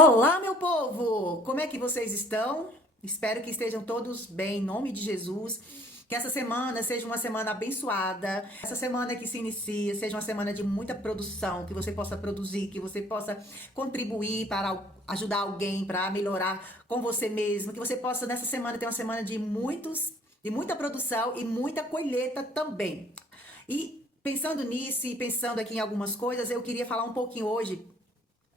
Olá, meu povo! Como é que vocês estão? Espero que estejam todos bem, em nome de Jesus. Que essa semana seja uma semana abençoada. Essa semana que se inicia seja uma semana de muita produção, que você possa produzir, que você possa contribuir para ajudar alguém, para melhorar com você mesmo, que você possa nessa semana ter uma semana de muita produção e muita colheita também. E pensando nisso e pensando aqui em algumas coisas, eu queria falar um pouquinho hoje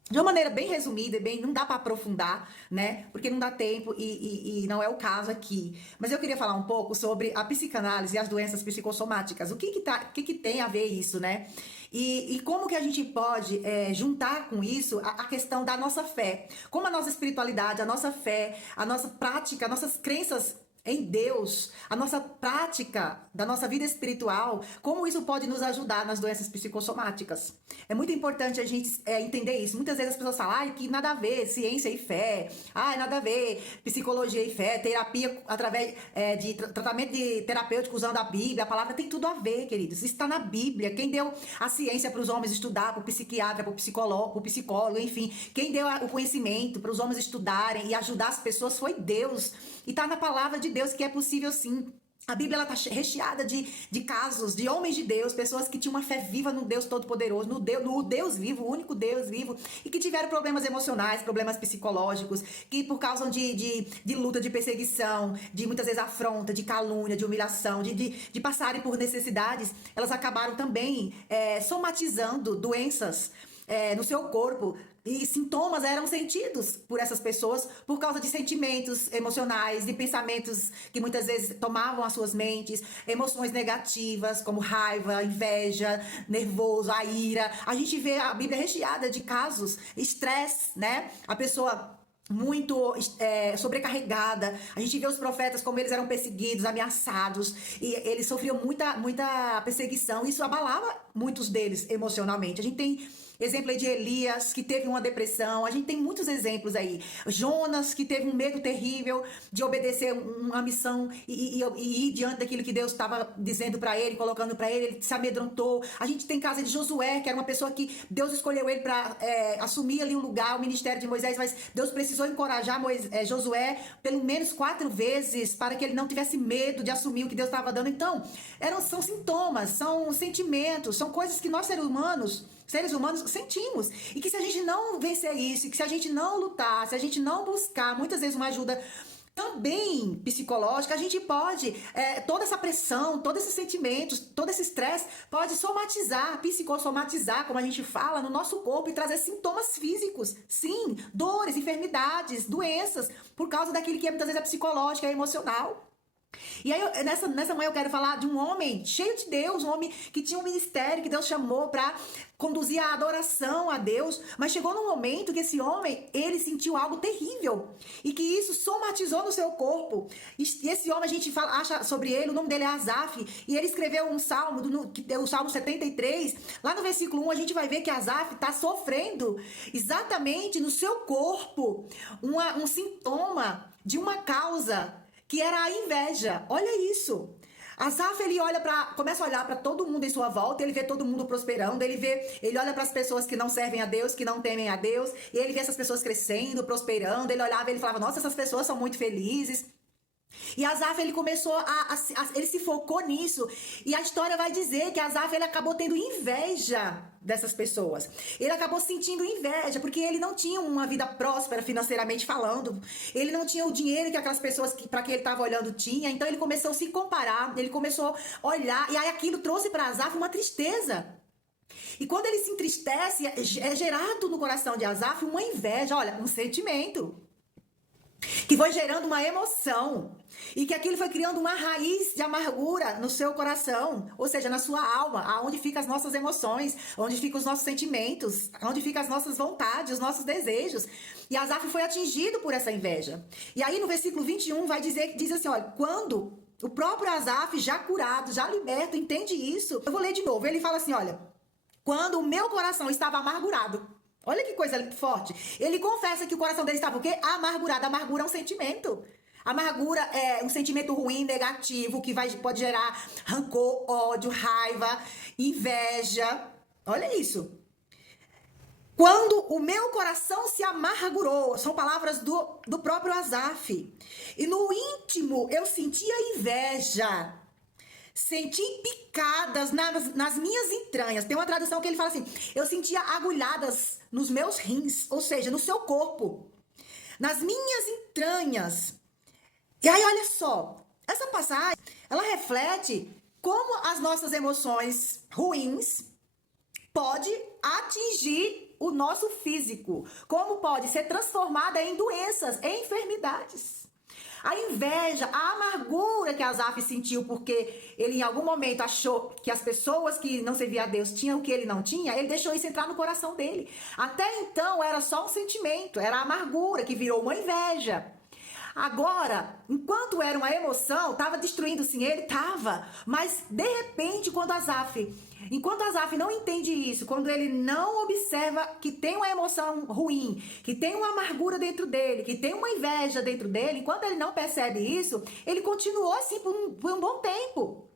de uma maneira bem resumida, não dá para aprofundar, né? Porque não dá tempo e não é o caso aqui. Mas eu queria falar um pouco sobre a psicanálise e as doenças psicossomáticas. O que tem a ver isso, né? E como que a gente pode juntar com isso a questão da nossa fé. Como a nossa espiritualidade, a nossa fé, a nossa prática, as nossas crenças em Deus, a nossa prática da nossa vida espiritual, como isso pode nos ajudar nas doenças psicossomáticas. É muito importante a gente entender isso. Muitas vezes as pessoas falam, que nada a ver, ciência e fé, nada a ver, psicologia e fé, terapia através de tratamento de terapêutico usando a Bíblia, a palavra tem tudo a ver, queridos. Isso está na Bíblia. Quem deu a ciência para os homens estudar, para o psiquiatra, para o psicólogo, enfim, quem deu o conhecimento para os homens estudarem e ajudar as pessoas foi Deus. E está na palavra de Deus que é possível sim. A Bíblia está recheada de casos, de homens de Deus, pessoas que tinham uma fé viva no Deus Todo-Poderoso, no Deus vivo, o único Deus vivo, e que tiveram problemas emocionais, problemas psicológicos, que por causa de luta, de perseguição, de muitas vezes afronta, de calúnia, de humilhação, de passarem por necessidades, elas acabaram também somatizando doenças no seu corpo. E sintomas eram sentidos por essas pessoas por causa de sentimentos emocionais, de pensamentos que muitas vezes tomavam as suas mentes, emoções negativas como raiva, inveja, nervoso, a ira. A gente vê a Bíblia recheada de casos, estresse, né? A pessoa muito sobrecarregada. A gente vê os profetas como eles eram perseguidos, ameaçados, e eles sofriam muita perseguição. Isso abalava muitos deles emocionalmente. A gente tem exemplo aí de Elias, que teve uma depressão. A gente tem muitos exemplos aí. Jonas, que teve um medo terrível de obedecer uma missão e ir diante daquilo que Deus estava dizendo para ele, colocando para ele. Ele se amedrontou. A gente tem caso de Josué, que era uma pessoa que Deus escolheu ele para assumir ali um lugar, o ministério de Moisés, mas Deus precisou encorajar Josué pelo menos 4 vezes para que ele não tivesse medo de assumir o que Deus estava dando. Então, são sintomas, são sentimentos, são coisas que nós seres humanos sentimos. E que se a gente não vencer isso, que se a gente não lutar, se a gente não buscar muitas vezes uma ajuda também psicológica, a gente pode, toda essa pressão, todos esses sentimentos, todo esse estresse pode somatizar, psicossomatizar, como a gente fala, no nosso corpo e trazer sintomas físicos. Sim, dores, enfermidades, doenças, por causa daquilo que muitas vezes é psicológico, é emocional. E aí, nessa manhã eu quero falar de um homem cheio de Deus, um homem que tinha um ministério que Deus chamou para conduzir a adoração a Deus, mas chegou num momento que esse homem, ele sentiu algo terrível e que isso somatizou no seu corpo. E esse homem, a gente acha sobre ele, o nome dele é Asaf, e ele escreveu um salmo, o Salmo 73, lá no versículo 1 a gente vai ver que Asaf está sofrendo exatamente no seu corpo um sintoma de uma causa que era a inveja. Olha isso. Asaf, ele começa a olhar para todo mundo em sua volta, ele vê todo mundo prosperando, ele olha para as pessoas que não servem a Deus, que não temem a Deus, e ele vê essas pessoas crescendo, prosperando, ele olhava e ele falava, nossa, essas pessoas são muito felizes. E Asaf, ele começou ele se focou nisso. E a história vai dizer que Asaf, ele acabou tendo inveja dessas pessoas. Ele acabou sentindo inveja, porque ele não tinha uma vida próspera financeiramente falando. Ele não tinha o dinheiro que aquelas pessoas para que ele estava olhando tinha. Então ele começou a se comparar, ele começou a olhar. E aí aquilo trouxe para Asaf uma tristeza. E quando ele se entristece, é gerado no coração de Asaf uma inveja, olha, um sentimento que foi gerando uma emoção e que aquilo foi criando uma raiz de amargura no seu coração, ou seja, na sua alma, aonde ficam as nossas emoções, onde ficam os nossos sentimentos, onde ficam as nossas vontades, os nossos desejos. E Asaf foi atingido por essa inveja. E aí no versículo 21 diz assim, olha, quando o próprio Asaf, já curado, já liberto, entende isso, eu vou ler de novo, ele fala assim, olha, quando o meu coração estava amargurado, olha que coisa forte. Ele confessa que o coração dele estava o quê? Amargurado. Amargura é um sentimento. Amargura é um sentimento ruim, negativo, que pode gerar rancor, ódio, raiva, inveja. Olha isso. Quando o meu coração se amargurou, são palavras do próprio Asaf. E no íntimo eu sentia inveja. Senti picadas nas minhas entranhas. Tem uma tradução que ele fala assim: eu sentia agulhadas nos meus rins, ou seja, no seu corpo, nas minhas entranhas. E aí, olha só, essa passagem, ela reflete como as nossas emoções ruins pode atingir o nosso físico, como pode ser transformada em doenças, em enfermidades. A inveja, a amargura que Asaf sentiu porque ele em algum momento achou que as pessoas que não serviam a Deus tinham o que ele não tinha, ele deixou isso entrar no coração dele. Até então era só um sentimento, era a amargura que virou uma inveja. Agora, enquanto era uma emoção, estava destruindo sim, ele estava. Mas, de repente, enquanto Asaf não entende isso, quando ele não observa que tem uma emoção ruim, que tem uma amargura dentro dele, que tem uma inveja dentro dele, enquanto ele não percebe isso, ele continuou assim por um bom tempo.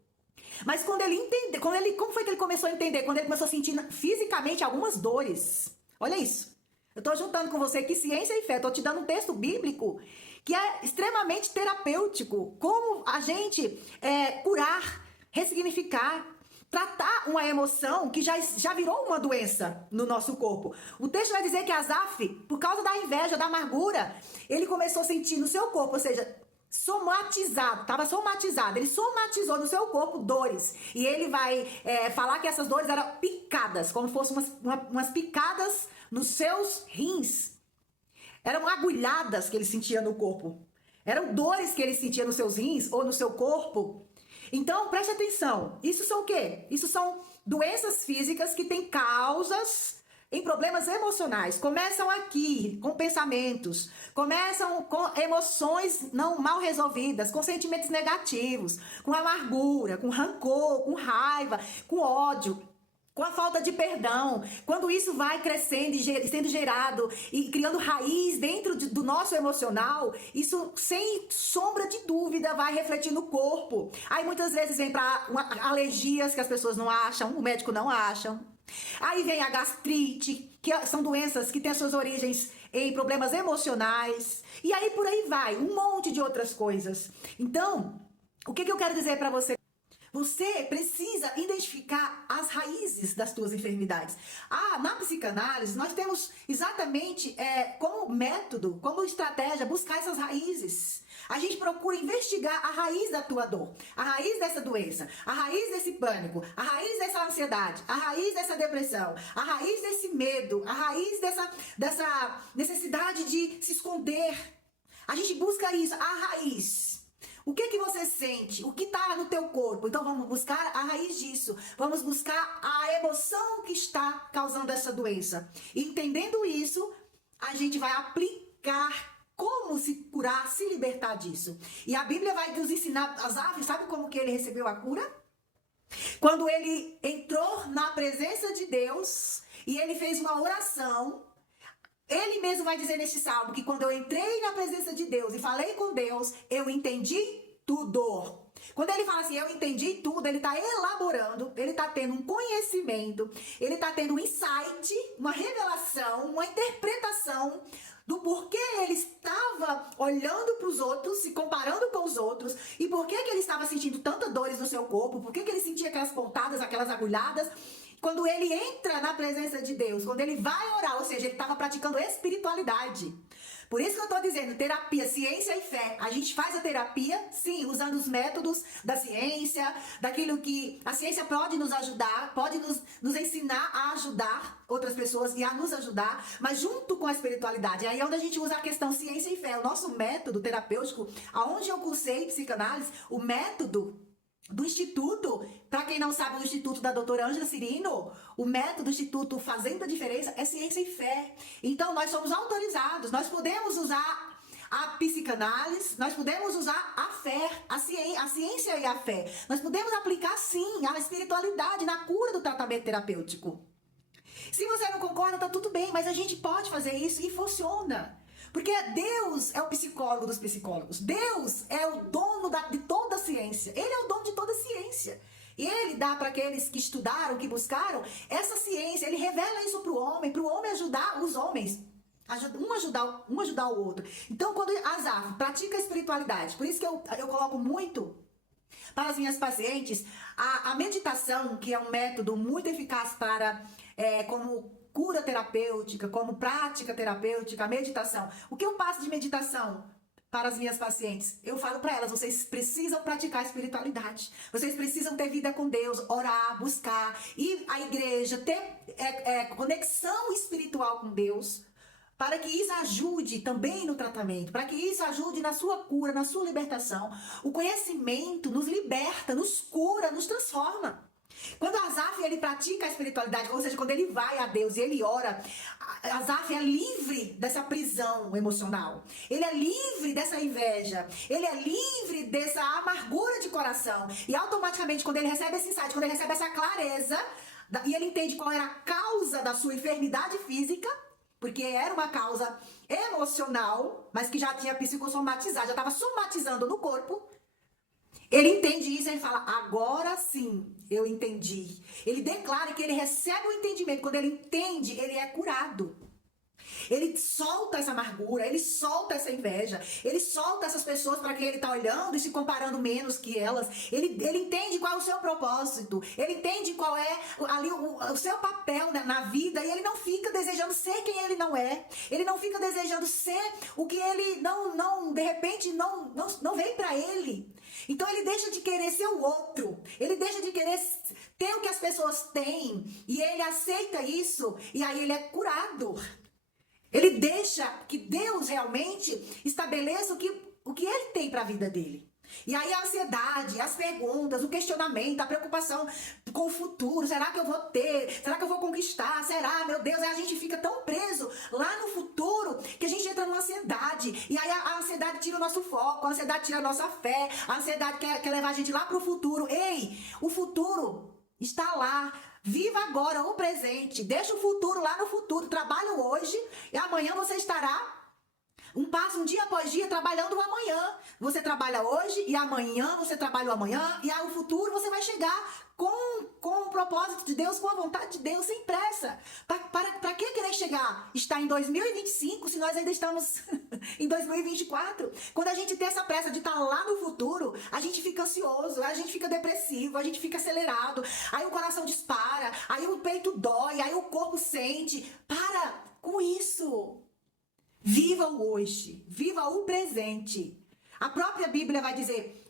Mas quando ele entende, como foi que ele começou a entender? Quando ele começou a sentir fisicamente algumas dores. Olha isso. Eu estou juntando com você aqui ciência e fé. Estou te dando um texto bíblico que é extremamente terapêutico. Como a gente curar, ressignificar, tratar uma emoção que já virou uma doença no nosso corpo. O texto vai dizer que Asaf, por causa da inveja, da amargura, ele começou a sentir no seu corpo, ou seja, somatizado, estava somatizado, ele somatizou no seu corpo dores. E ele vai falar que essas dores eram picadas, como se fossem umas picadas nos seus rins. Eram agulhadas que ele sentia no corpo. Eram dores que ele sentia nos seus rins ou no seu corpo. Então, preste atenção. Isso são o quê? Isso são doenças físicas que têm causas em problemas emocionais. Começam aqui com pensamentos, começam com emoções não mal resolvidas, com sentimentos negativos, com amargura, com rancor, com raiva, com ódio, com a falta de perdão. Quando isso vai crescendo e sendo gerado e criando raiz dentro do nosso emocional, isso sem sombra de dúvida vai refletir no corpo. Aí muitas vezes vem para alergias que as pessoas não acham, o médico não acha. Aí vem a gastrite, que são doenças que têm as suas origens em problemas emocionais. E aí por aí vai, um monte de outras coisas. Então, o que eu quero dizer para você? Você precisa identificar as raízes das suas enfermidades. Na psicanálise, nós temos exatamente como método, como estratégia, buscar essas raízes. A gente procura investigar a raiz da tua dor, a raiz dessa doença, a raiz desse pânico, a raiz dessa ansiedade, a raiz dessa depressão, a raiz desse medo, a raiz dessa necessidade de se esconder. A gente busca isso, a raiz. O que você sente? O que está no teu corpo? Então vamos buscar a raiz disso. Vamos buscar a emoção que está causando essa doença. E entendendo isso, a gente vai aplicar como se curar, se libertar disso. E a Bíblia vai nos ensinar, Asaf, sabe como que ele recebeu a cura? Quando ele entrou na presença de Deus e ele fez uma oração. Ele mesmo vai dizer neste salmo que quando eu entrei na presença de Deus e falei com Deus, eu entendi tudo. Quando ele fala assim, eu entendi tudo, ele está elaborando, ele está tendo um conhecimento, ele está tendo um insight, uma revelação, uma interpretação do porquê ele estava olhando para os outros, se comparando com os outros, e por que ele estava sentindo tantas dores no seu corpo, por que ele sentia aquelas pontadas, aquelas agulhadas. Quando ele entra na presença de Deus, quando ele vai orar, ou seja, ele estava praticando espiritualidade. Por isso que eu estou dizendo, terapia, ciência e fé. A gente faz a terapia, sim, usando os métodos da ciência, daquilo que a ciência pode nos ajudar, pode nos ensinar a ajudar outras pessoas e a nos ajudar, mas junto com a espiritualidade. Aí é onde a gente usa a questão ciência e fé. O nosso método terapêutico, aonde eu cursei psicanálise, o método do Instituto, para quem não sabe, o Instituto da doutora Ângela Cirino, o método do Instituto Fazendo a Diferença é ciência e fé. Então, nós somos autorizados, nós podemos usar a psicanálise, nós podemos usar a fé, a ciência e a fé. Nós podemos aplicar, sim, a espiritualidade na cura do tratamento terapêutico. Se você não concorda, tá tudo bem, mas a gente pode fazer isso e funciona. Porque Deus é o psicólogo dos psicólogos. Deus é o dono de toda a ciência. Ele é o dono de toda a ciência. E ele dá para aqueles que estudaram, que buscaram, essa ciência. Ele revela isso para o homem ajudar os homens. Um ajudar o outro. Então, quando Asaf pratica a espiritualidade, por isso que eu coloco muito para as minhas pacientes a meditação, que é um método muito eficaz para, como cura terapêutica, como prática terapêutica, a meditação. O que eu passo de meditação para as minhas pacientes? Eu falo para elas, vocês precisam praticar a espiritualidade. Vocês precisam ter vida com Deus, orar, buscar, ir à igreja, ter conexão espiritual com Deus, para que isso ajude também no tratamento, para que isso ajude na sua cura, na sua libertação. O conhecimento nos liberta, nos cura, nos transforma. Quando Asaf ele pratica a espiritualidade, ou seja, quando ele vai a Deus e ele ora, Asaf é livre dessa prisão emocional. Ele é livre dessa inveja. Ele é livre dessa amargura de coração. E automaticamente, quando ele recebe esse insight, quando ele recebe essa clareza, e ele entende qual era a causa da sua enfermidade física, porque era uma causa emocional, mas que já tinha psicossomatizado, já estava somatizando no corpo. Ele entende isso e ele fala, agora sim, eu entendi. Ele declara que ele recebe o entendimento. Quando ele entende, ele é curado. Ele solta essa amargura, ele solta essa inveja, ele solta essas pessoas para quem ele está olhando e se comparando menos que elas. Ele entende qual é o seu propósito, ele entende qual é ali o seu papel na vida, e ele não fica desejando ser quem ele não é. Ele não fica desejando ser o que ele de repente não vem para ele. Então ele deixa de querer ser o outro, ele deixa de querer ter o que as pessoas têm, e ele aceita isso, e aí ele é curado. Ele deixa que Deus realmente estabeleça o que ele tem para a vida dele. E aí a ansiedade, as perguntas, o questionamento, a preocupação com o futuro. Será que eu vou ter? Será que eu vou conquistar? Será? Meu Deus, aí a gente fica tão preso lá no futuro que a gente entra numa ansiedade. E aí a ansiedade tira o nosso foco, a ansiedade tira a nossa fé, a ansiedade quer levar a gente lá para o futuro. Ei, o futuro está lá. Viva agora o presente. Deixa o futuro lá no futuro. Trabalha hoje e amanhã você estará um dia após dia trabalhando o amanhã. Você trabalha hoje e amanhã você trabalha o amanhã, e ao futuro você vai chegar com o propósito de Deus, com a vontade de Deus, sem pressa. Para que querer chegar? Está em 2025 se nós ainda estamos em 2024. Quando a gente tem essa pressa de estar lá no futuro, a gente fica ansioso, a gente fica depressivo, a gente fica acelerado, aí o coração dispara, aí o peito dói, aí o corpo sente. Para com isso. Viva o hoje, viva o presente. A própria Bíblia vai dizer,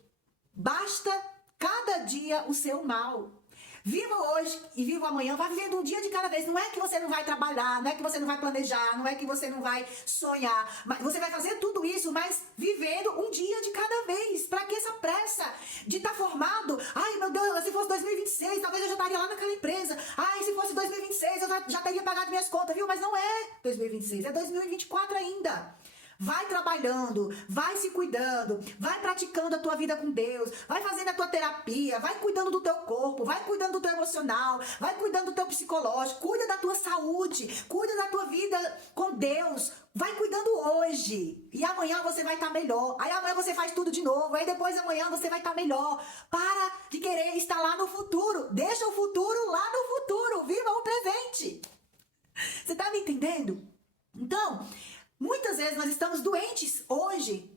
basta cada dia o seu mal. Viva hoje e viva amanhã, vai vivendo um dia de cada vez. Não é que você não vai trabalhar, não é que você não vai planejar, não é que você não vai sonhar. Mas você vai fazer tudo isso, mas vivendo um dia de cada vez. Para que essa pressa de estar formado? Ai, meu Deus, se fosse 2026, talvez eu já estaria lá naquela empresa. Ai, se fosse 2026, eu já teria pagado minhas contas, viu? Mas não é 2026, é 2024 ainda. Vai trabalhando, vai se cuidando, vai praticando a tua vida com Deus, vai fazendo a tua terapia, vai cuidando do teu corpo, vai cuidando do teu emocional, vai cuidando do teu psicológico, cuida da tua saúde, cuida da tua vida com Deus, vai cuidando hoje. E amanhã você vai estar melhor, aí amanhã você faz tudo de novo, aí depois amanhã você vai estar melhor. Para de querer estar lá no futuro, deixa o futuro lá no futuro, viva o presente. Você tá me entendendo? Então, muitas vezes nós estamos doentes hoje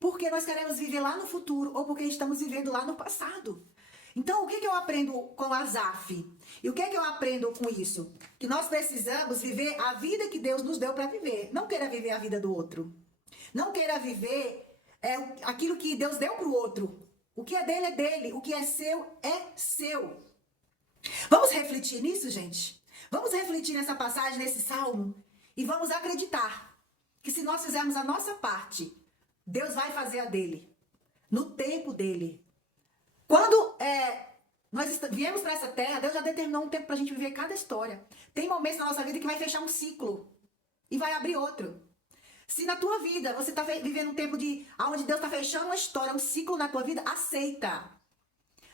porque nós queremos viver lá no futuro ou porque estamos vivendo lá no passado. Então, o que eu aprendo com Asaf? E o que eu aprendo com isso? Que nós precisamos viver a vida que Deus nos deu para viver. Não queira viver a vida do outro. Não queira viver aquilo que Deus deu para o outro. O que é dele, o que é seu. Vamos refletir nisso, gente? Vamos refletir nessa passagem, nesse salmo, e vamos acreditar que se nós fizermos a nossa parte, Deus vai fazer a dele, no tempo dele. Quando nós viemos para essa terra, Deus já determinou um tempo para a gente viver cada história. Tem momentos na nossa vida que vai fechar um ciclo e vai abrir outro. Se na tua vida você está vivendo um tempo onde Deus está fechando uma história, um ciclo na tua vida, aceita.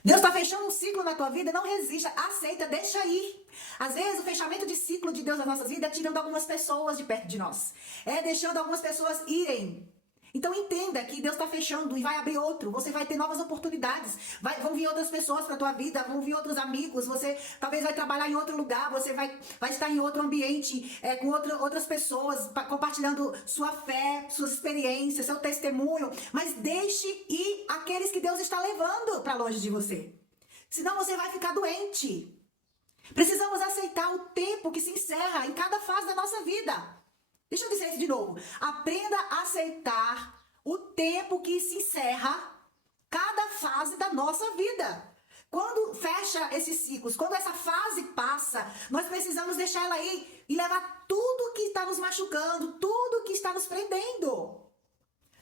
Deus está fechando um ciclo na tua vida, não resista, aceita, deixa ir. Às vezes o fechamento de ciclo de Deus nas nossas vidas é tirando algumas pessoas de perto de nós. É deixando algumas pessoas irem. Então entenda que Deus está fechando e vai abrir outro. Você vai ter novas oportunidades. Vão vir outras pessoas para tua vida, vão vir outros amigos. Você talvez vai trabalhar em outro lugar, você vai estar em outro ambiente, com outras pessoas, compartilhando sua fé, suas experiências, seu testemunho. Mas deixe ir aqueles que Deus está levando para longe de você. Senão você vai ficar doente. Precisamos aceitar o tempo que se encerra em cada fase da nossa vida. Deixa eu dizer isso de novo. Aprenda a aceitar o tempo que se encerra cada fase da nossa vida. Quando fecha esses ciclos, quando essa fase passa, nós precisamos deixar ela ir e levar tudo que está nos machucando, tudo que está nos prendendo.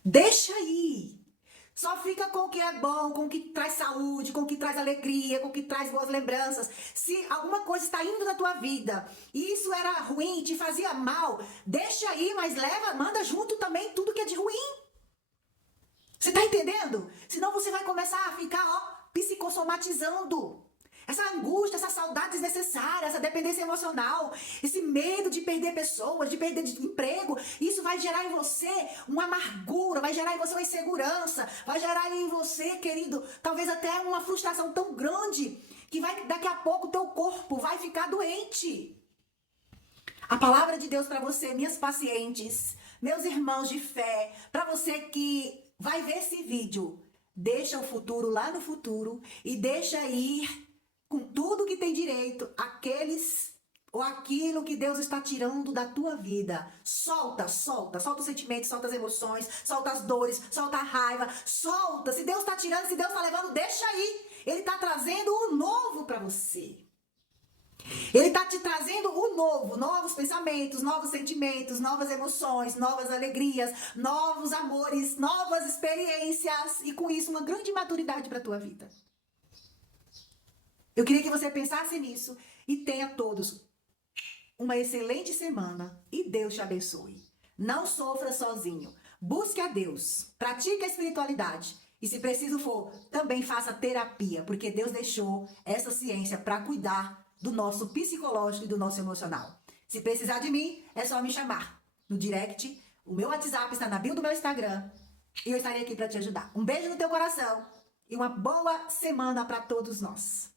Deixa ir. Só fica com o que é bom, com o que traz saúde, com o que traz alegria, com o que traz boas lembranças. Se alguma coisa está indo na tua vida e isso era ruim, te fazia mal, deixa aí, mas manda junto também tudo que é de ruim. Você tá entendendo? Senão você vai começar a ficar, psicossomatizando. Essa angústia, essa saudade desnecessária, essa dependência emocional, esse medo de perder pessoas, de perder emprego, isso vai gerar em você uma amargura, vai gerar em você uma insegurança, vai gerar em você, querido, talvez até uma frustração tão grande que daqui a pouco o teu corpo vai ficar doente. A palavra de Deus para você, minhas pacientes, meus irmãos de fé, para você que vai ver esse vídeo, deixa o futuro lá no futuro e deixa ir com tudo que tem direito, aqueles ou aquilo que Deus está tirando da tua vida. Solta os sentimentos, solta as emoções, solta as dores, solta a raiva, solta. Se Deus está tirando, se Deus está levando, deixa aí. Ele está trazendo o novo para você. Ele está te trazendo o novo, novos pensamentos, novos sentimentos, novas emoções, novas alegrias, novos amores, novas experiências e com isso uma grande maturidade para a tua vida. Eu queria que você pensasse nisso e tenha todos uma excelente semana e Deus te abençoe. Não sofra sozinho. Busque a Deus. Pratique a espiritualidade. E se preciso for, também faça terapia, porque Deus deixou essa ciência para cuidar do nosso psicológico e do nosso emocional. Se precisar de mim, é só me chamar no direct. O meu WhatsApp está na bio do meu Instagram e eu estarei aqui para te ajudar. Um beijo no teu coração e uma boa semana para todos nós.